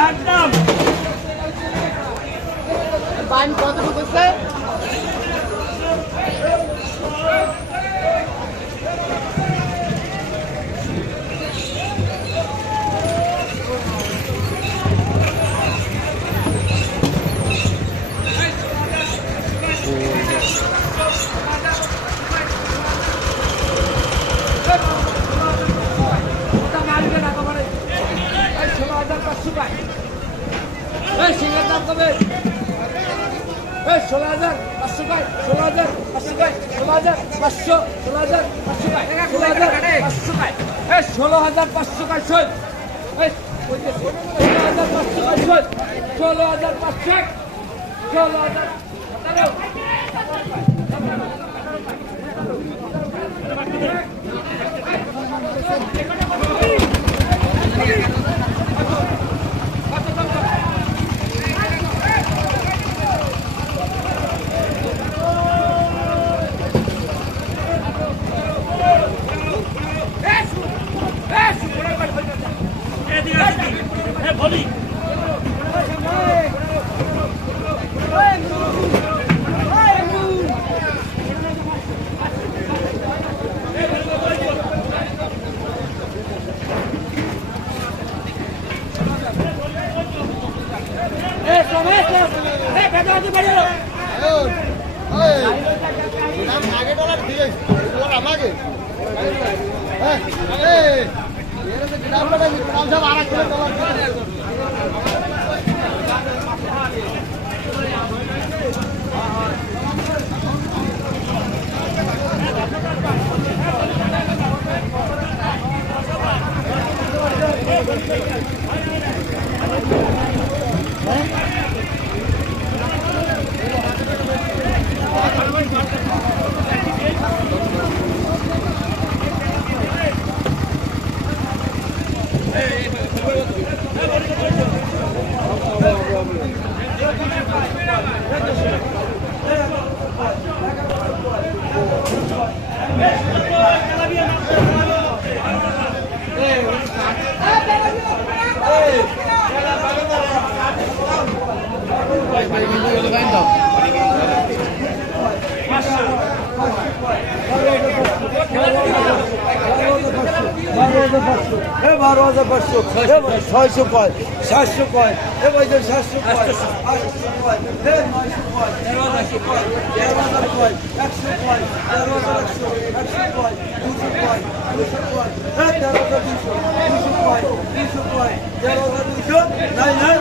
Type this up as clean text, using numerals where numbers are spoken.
একদম বাইন কতটুকু করছে সিংহের দাম কবে 16,500 টাকা 16,500 টাকা 16,500 16,500 টাকা 16,500 টাকা 16,500 টাকা শোন 16,500 টাকা শোন 16,500 ছয়শো কয় 700 কয় এবার 700 কয় 800 কয় 900 কয় 11,000 কয় 11,000 কয় 100 কয় 11,100 100 কয় 200 কয় 200 কয় 13,200 200 কয় 200 কয় 13,200 নাই নাই